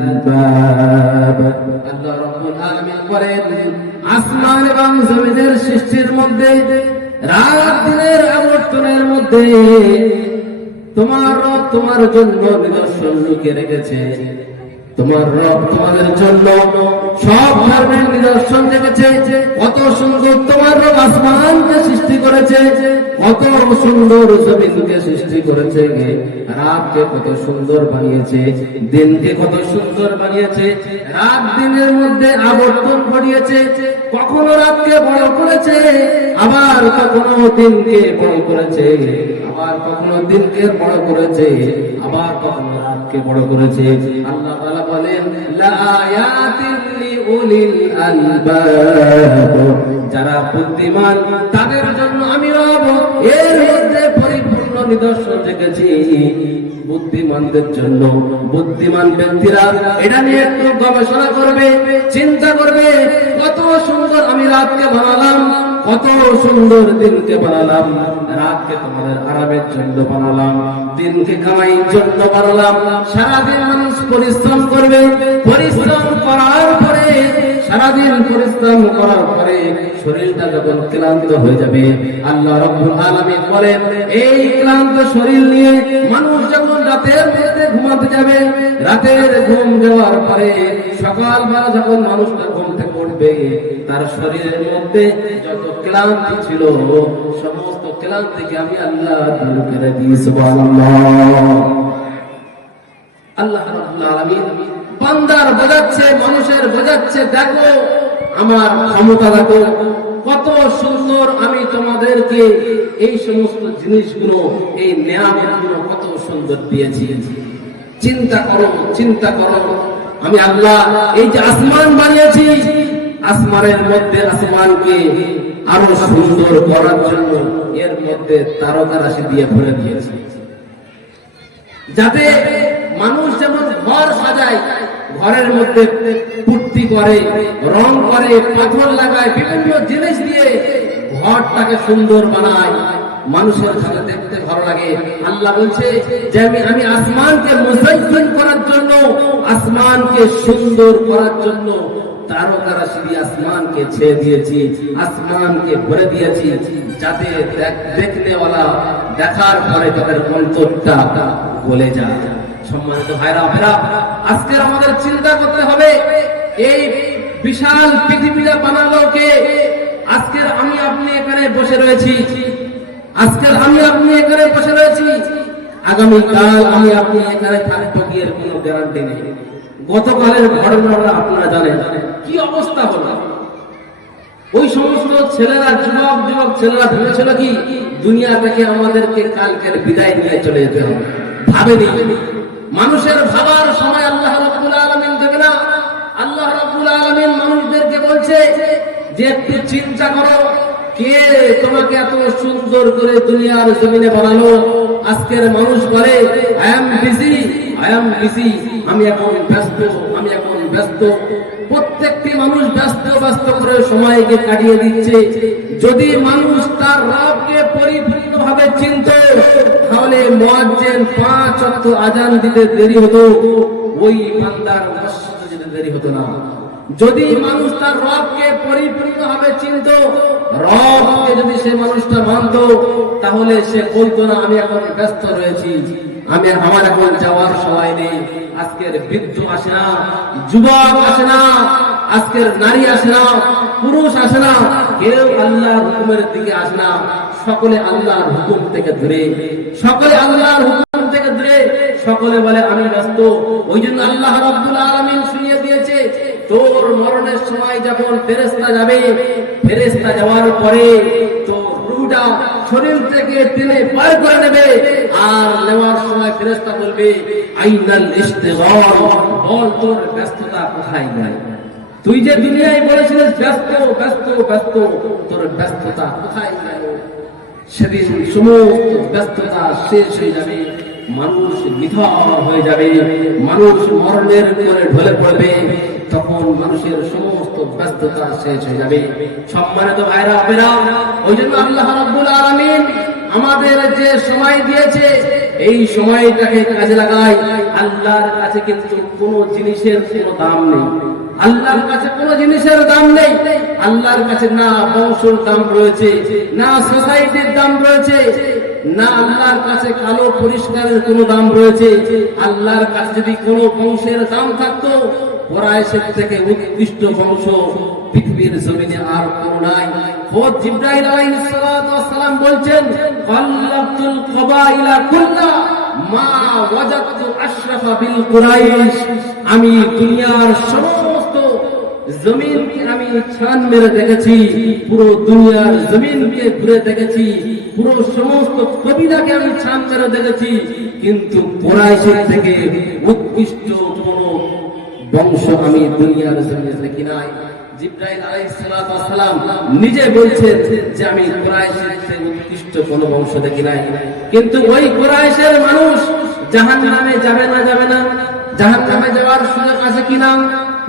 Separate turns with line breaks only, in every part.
الألباب আল্লাহ রাব্বুল আলামিন বলেন আসমান এবং জমিনের সৃষ্টির মধ্যে রাত দিনের আবর্তনের মধ্যে তোমার রব তোমার জন্য নিদর্শন লুকিয়ে রেখেছে তোমার রব তোমাদের জন্য সব ধর্মের নিদর্শন রেখেছে কত সুন্দর তোমার রব আসমানকে সৃষ্টি করেছে। কত সুন্দর জমিনকে সৃষ্টি করেছে। রাতকে কত সুন্দর বানিয়েছে। দিনকে কত সুন্দর বানিয়েছে। রাত দিনের মধ্যে আবর্তন ঘটিয়েছে কখনো রাতকে বড় করেছে, আবার কখনো দিনকে বড় করেছে, আবার কখনো দিনকে বড় করেছে, আবার কখনো রাতকে বড় করেছে। আল্লাহ তাআলা বলেন, লা আয়াতিন লিউলিল আলবাব। যারা বুদ্ধিমান, তাদের জন্য আমি রব, এর মধ্যে পরিপূর্ণ নিদর্শন রেখেছি। বুদ্ধিমানদের জন্য, বুদ্ধিমান ব্যক্তিরা এটা নিয়ে একটু গবেষণা করবে, চিন্তা করবে, কত সুন্দর আমি রাতকে বানালাম, কত সুন্দর দিনকে বানালাম, রাতকে তোমাদের আরামের জন্য বানালাম, দিনকে কামাইয়ের জন্য বানালাম, সারাদিন মানুষ পরিশ্রম করবে, পরিশ্রম করার পরে, সারাদিন পরিশ্রম করার পরে শরীরটা যখন ক্লান্ত হয়ে যাবে, আল্লাহ রব্বুল আলামিন বলেন, এই ক্লান্ত শরীর নিয়ে মানুষ রাতের মধ্যে ঘুমাতে যাবে। রাতের ঘুম যাওয়ার পরে সকালবেলা যখন মানুষটা ঘুম থেকে উঠবে, তার শরীরের মধ্যে যত ক্লান্তি ছিল, সমস্ত ক্লান্তিকে আমি আল্লাহ দূর করে দিই আল্লাহ রাব্বুল বান্দার বোঝাচ্ছে, মানুষের বোঝাচ্ছে, দেখো, আমার ক্ষমতা দেখো। কত সুন্দর আমি তোমাদেরকে এই সমস্ত জিনিসগুলো, এই নিয়ামতগুলো কত সুন্দর দিয়েছি। চিন্তা করো চিন্তা করো। আমি আল্লাহ এই যে আসমান বানিয়েছি, আসমানের মধ্যে আসমানকে আরও সুন্দর করার জন্য এর মধ্যে তারকা রাশি দিয়ে ভরে দিয়েছি। যাতে মানুষ যেমন ঘর সাজায়, ঘরের মধ্যে পুট্টি করে, রং করে, পাথর লাগায়, বিভিন্ন জিনিস দিয়ে ঘরটাকে সুন্দর বানায়। মানুষের সাথে দেখতে ভালো লাগে। আল্লাহ বলছে যে আমি আমি আসমানকে মুসাইফিন করার জন্য, আসমানকে সুন্দর করার জন্য তারকা রাশি দিয়ে আসমানকে ছেয়ে দিয়েছি, আসমানকে ভরে দিয়েছি, যাতে দেখ- দেখনেওয়ালা দেখার পরে তাদের অন্তরটা গলে যায়। সম্মানিত ভাইরা ভাইরা, আজকের আমাদের চিন্তা করতে হবে, এই বিশাল পৃথিবীটা বানালো কে? আজকের আমি আপনি এখানে বসে রয়েছি। আজকের আমি আপনি এখানে বসে রয়েছি। আগামীকাল আমি আপনি এখানে থাকব কি এর কোনো গ্যারান্টি নেই। গতকালের ঘটনাটা আপনারা জানেন। কি অবস্থা হলো? ওই সমস্ত ছেলেরা, যুবক যুবক ছেলেরা ভেবেছিল কি, দুনিয়া থেকে আমাদেরকে কালকের বিদায় নিয়ে চলে যেতে হবে। ভাবেনি। মানুষের ভাবার সময় আল্লাহ রাব্বুল আলামিন দেবে না। আল্লাহ রাব্বুল আলামিন মানুষদেরকে বলছে যে, একটু চিন্তা করো। কে তোমাকে এত সুন্দর করে দুনিয়ার জমিনে বানালো? আজকের মানুষ বলে I am busy I am busy আমি এখন ব্যস্ত, আমি এখন ব্যস্ত। প্রত্যেকটি মানুষ ব্যস্ত ব্যস্ত করে সময়কে কাটিয়ে দিচ্ছে। যদি মানুষ তার রবকে পরিপূর্ণভাবে চিনত তাহলে মুয়াজ্জিন পাঁচ ওয়াক্ত আজান দিতে দেরি হতো। ওই বান্দার মসজিদে দেরি হতো না। যদি মানুষ তার রবকে পরিপূর্ণভাবে চিনত, রবকে যদি সে মানুষটা মানত, তাহলে সে বলতো, না, আমি এখন ব্যস্ত রয়েছি। আমি আমার এখন যাওয়ার সময় নেই। আজকের বৃদ্ধ আসে না, যুবক আসে না, আজকের নারী আসে না, পুরুষ আসে না, কেউ আল্লাহর হুকুমের দিকে আসে না। সকলে আল্লাহর হুকুম থেকে দূরে। সকলে আল্লাহর হুকুম থেকে দূরে। সকলে বলে, আমি ব্যস্ত। ওই জন্য আল্লাহ রাব্বুল আলামিন শুনিয়ে দিয়েছে, তোর মরণের সময় যখন ফেরেশতা যাবে, ফেরেশতা যাওয়ার পরে তোর রুহটা শরীর থেকে টেনে পার করে নেবে আর নেওয়ার সময় ফেরেশতা বলবে, আইনাল ইস্তিগফার বল তোর ব্যস্ততা কোথায় গেল তুই যে দুনিয়ায় বলেছিলিস, ব্যস্ত ব্যস্ত ব্যস্ত, তোর ব্যস্ততা কোথায় গেল সেদিন সমস্ত ব্যস্ততা শেষ হয়ে যাবে, মানুষ নিথর হয়ে যাবে, মানুষ মরণের করে ঢলে পড়বে, তখন মানুষের সমস্ত ব্যস্ততা শেষ হয়ে যাবে। সম্মানিত ভাইরা আপেরা ওই জন্য আল্লাহ রাব্বুল আলামিন আমাদের যে সময় দিয়েছে, এই সময়টাকে কাজে লাগাই আল্লাহর কাছে কিন্তু কোনো জিনিসের কোনো দাম নেই। আল্লাহর কাছে কোনো জিনিসের দাম নেই। আল্লাহর কাছে না বংশের দাম রয়েছে, না সোসাইটির দাম রয়েছে, না আল্লাহর কাছে কালো পরিষ্কারের দাম রয়েছে। আল্লাহর কাছে যদি বংশের দাম থাকতো থেকে উৎকৃষ্ট বংশ পৃথিবীর জমিনে আর কোনো নাই। বলছেন মা আশরাফা বিল কুরাইশ। আমি দুনিয়ার সমস্ত জমিনকে আমি ছান মেরে দেখেছি, পুরো দুনিয়ার জমিনকে ঘুরে দেখেছি, পুরো সমস্ত কবিরাকে আমি ছান মেরে দেখেছি, কিন্তু কোরআশের থেকে উৎকৃষ্ট কোনো বংশ আমি দুনিয়ার জমিনে দেখি নাই। জিব্রাইল আলাইহিস সালাতু ওয়াস সালাম নিজে বলছেন যে আমি থেকে উৎকৃষ্ট কোনো বংশ দেখি নাই। কিন্তু ওই কুরাইশের মানুষ জাহান্নামে যাবে না যাবে না? জাহান্নামে যাওয়ার সুযোগ আছে কিনা?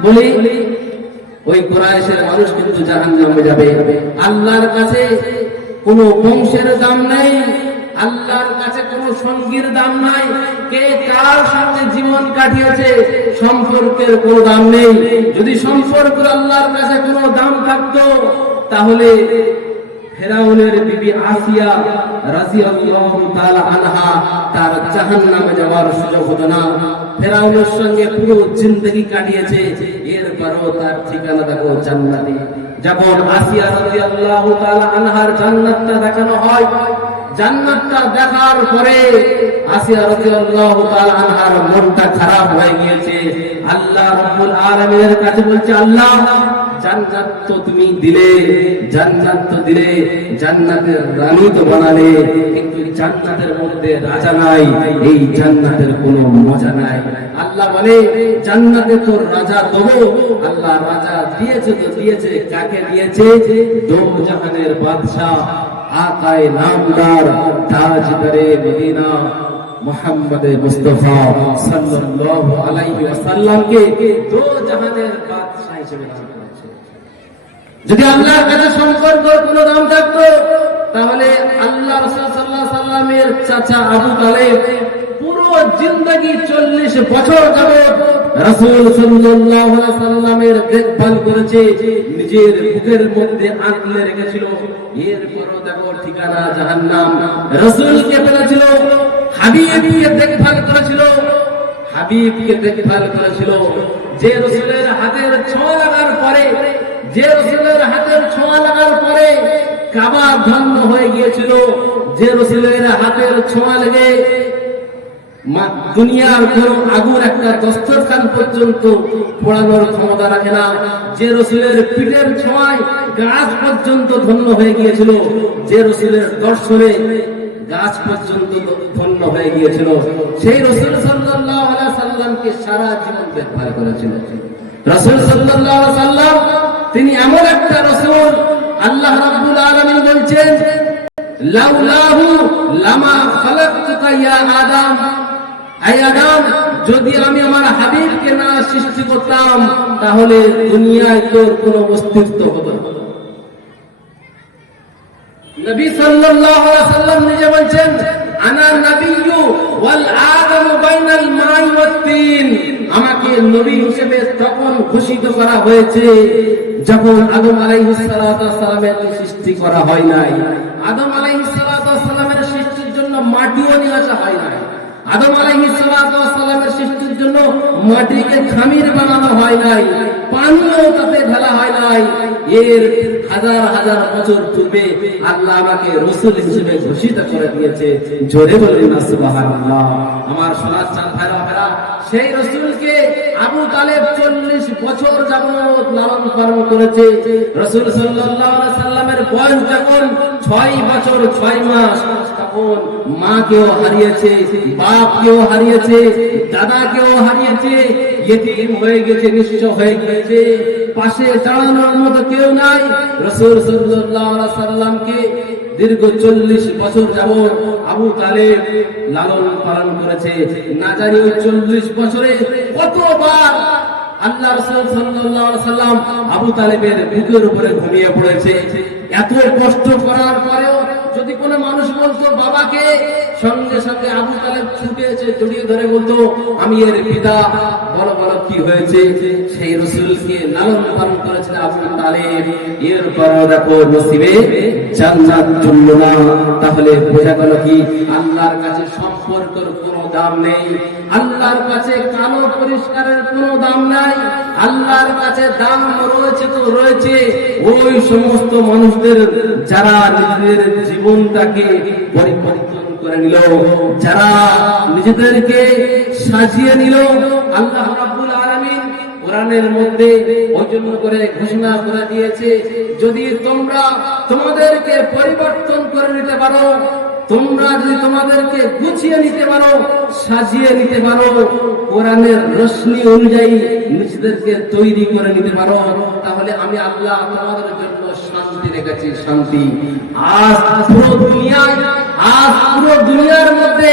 বলি ওই কোরআশের মানুষ কিন্তু জাহান নামে যাবে। আল্লাহর কাছে কোন বংশের দাম নাই, আল্লাহর কাছে কোন সঙ্গীর দাম নাই, কে কার সঙ্গে জীবন কাটিয়েছে সম্পর্কের কোনো দাম নেই। যদি সম্পর্ক আল্লাহর কাছে কোনো দাম থাকতো, তাহলে ফেরাউনের বিবি আসিয়া রাদিয়াল্লাহু তাআলা আনহা তার জাহান্নামে যাওয়ার সুযোগ হতো না। ফেরাউনের সঙ্গে পুরো জিন্দগি কাটিয়েছে। এরপরও তার ঠিকানা দেখো জান্নাতে। যখন আসিয়া রাদিয়াল্লাহু তাআলা আনহার জান্নাতটা দেখানো হয়, জান্নাতটা দেখার পরে আসিয়া রাদিয়াল্লাহু তাআলা আনহার মনটা খারাপ হয়ে গিয়েছে। আল্লাহ রাব্বুল আলামিনের কাছে বলছে, আল্লাহ জান্নাত তো তুমি দিলে, জান্নাত তো দিলে, জান্নাতের রানী তো বানালে, কিন্তু জান্নাতের মধ্যে রাজা নাই, এই জান্নাতের কোনো মজা নাই। আল্লাহ বলে, জান্নাতে তো রাজা দেবো আল্লাহ রাজা দিয়েছে তো দিয়েছে, কাকে দিয়েছে? দো জাহানের বাদশাহ, আকায় নামদার তাজদারে মদিনা, মোহাম্মদ মুস্তফা সাল্লাল্লাহু আলাইহি ওয়াসাল্লামকে দো জাহানের বাদশা হিসেবে যদি আল্লাহর কাছে সম্পর্ক কোনো দাম থাকতো, তাহলে আল্লাহ সাল্লামের চাচা আবু তালেব পুরো জিন্দগি চল্লিশ বছর সাল্লামের দেখভাল করেছিল। যে রসুলের হাতের ছোঁয়া লাগার পরে যে রসুলের হাতের ছোঁয়া লাগার পরে কাবা ধন্য হয়ে গিয়েছিল, যে রসুলের হাতের ছোঁয়া লেগে দুনিয়ার কোন আগুন একটা দস্তরখান পর্যন্ত পোড়ানোর ক্ষমতা রাখে না। যে রসুলের পিঠের ছোঁয়ায় গাছ পর্যন্ত ধন্য হয়ে গিয়েছিল, যে রসুলের দর্শনে গাছ পর্যন্ত ধন্য হয়ে গিয়েছিল, সেই রসুল আলাইহি সাল্লামকে সারা জীবন দেখভাল করেছিল। রসুল আলাইহি সাল্লাম তিনি এমন একটা রসুল আল্লাহ রাব্বুল আলামিন বলছেন লাউলাহু লামা খালাকতুকা ইয়া আদম। আই আদম, যদি আমি আমার হাবিবকে না সৃষ্টি করতাম, তাহলে দুনিয়ায় তোর কোনো অস্তিত্ব হতো না। নবী সাল্লাল্লাহু আলাইহি সাল্লাম নিজে বলছেন, আনা নাবিয়্যু ওয়াল আদম বাইনাল তিন নবী হিসেবে তখন ঘোষিত করা হয়েছে যখন আদম আলাইহিস সালাতু ওয়াস সালামের সৃষ্টি করা হয় নাই। আদম আলাইহিস সালাতু ওয়াস সালামের সৃষ্টির জন্য মাটিও নিয়ে হয় নাই। করে দিয়েছে। আমার সোনার ভাইরা ভাইরা, সেই রসুলকে আবু তালেব চল্লিশ বছর যাবত লালন পালন করেছে। রসুল সাল্লামের বয়স যখন ছয় বছর, ছয় মাস, তখন মাকেও হারিয়েছে, বাপকেও হারিয়েছে, দাদাকেও হারিয়েছে, ইয়েতিম হয়ে গেছে, নিঃস্ব হয়ে গেছে। পাশে দাঁড়ানোর মতো কেউ নাই। রসুল সাল্লামকে দীর্ঘ চল্লিশ বছর যাব আবু তালেব লালন পালন করেছে। না জানি ওই চল্লিশ বছরে কতবার আল্লাহ রসুল সাল্লাম আবু তালেবের বুকের উপরে ঘুমিয়ে পড়েছে। এত কষ্ট করার পরেও যদি কোনো মানুষ বলতো, বাবাকে সঙ্গে সঙ্গে আবু তালেব ছুটে এসে জড়িয়ে ধরে বলতো, আমি এর পিতা। বলো বলো, কি হয়েছে? সেই রসুলকে লালন পালন করেছে আবু তালেব। এরপর দেখো নসিবে জান্নাত জন্য না। তাহলে বোঝা গেল কি? আল্লাহর কাছে সম্পর্কের কোনো দাম নেই। আল্লাহর কাছে কালো পরিষ্কারের কোনো দাম নাই। আল্লাহর কাছে দাম রয়েছে তো রয়েছে। ওই সমস্ত মানুষদের যারা নিজেদের জীবনটাকে পরিবর্তন করে নিল, যারা নিজেদেরকে সাজিয়ে নিল, আল্লাহ রাব্বুল আলামিন কোরআনের মধ্যে জন্য করে ঘোষণা করে দিয়েছে, যদি তোমরা তোমাদেরকে পরিবর্তন করে নিতে পারো তোমরা যদি তোমাদেরকে গুছিয়ে নিতে পারো, সাজিয়ে নিতে পারো, কোরআনের রশ্মি অনুযায়ী নিজেদেরকে তৈরি করে নিতে পারো, তাহলে আমি আল্লাহ তোমাদের জন্য শান্তি রেখেছি, শান্তি। আজ পুরো দুনিয়ায় আজ পুরো দুনিয়ার মধ্যে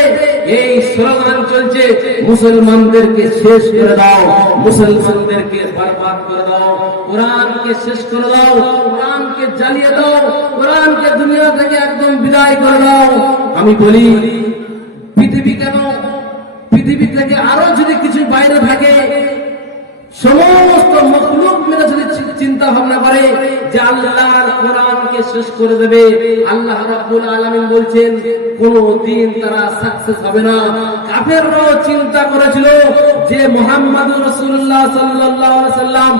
এই স্লোগান চলছে, মুসলমানদেরকে শেষ করে দাও, মুসলমানদেরকে বরবাদ করে দাও, কোরআনকে শেষ করে দাও, কোরআনকে জ্বালিয়ে দাও, কোরআনকে দুনিয়া থেকে একদম বিদায় করে দাও। আমি বলি, পৃথিবী কেন? পৃথিবী থেকে আরও যদি কিছু বাইরে থাকে সমস্ত মখলুক মিলে যদি চিন্তা ভাবনা করে যে আল্লাহর কোরআনকে শেষ করে দেবে, আল্লাহ রাব্বুল আলামিন বলছেন, কোন দিন তারা সাকসেস হবে না। কাফেররাও চিন্তা করেছিল যে মুহাম্মদুর রাসূলুল্লাহ সাল্লাল্লাহু আলাইহি সাল্লাম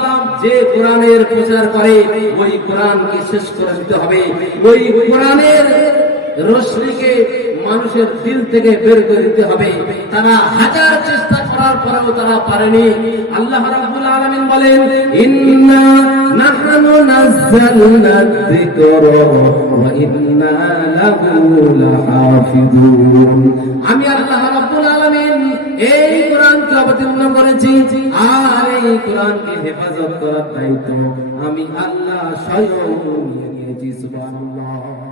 যে কোরআনের প্রচার করে, ওই কোরআনকে শেষ করে দিতে হবে। ওই কোরআনের রশ্মিকে মানুষের দিল থেকে বের করে দিতে হবে। তারা হাজার চেষ্টা করার পরেও তারা পারেনি। আল্লাহ রাব্বুল আলামিন বলেন, ইন্না নাহনু নাযালনা যিকরা ওয়া ইন্না লাহু লাহাফিজুন। আমি আল্লাহ রাব্বুল আলামিন এই কোরআনকে অবতীর্ণ করেছি। আর এই কোরআনকে হেফাজত করার দায়িত্ব আমি আল্লাহ স্বয়ং নিয়ে নিয়েছি, সুবহানাল্লাহ।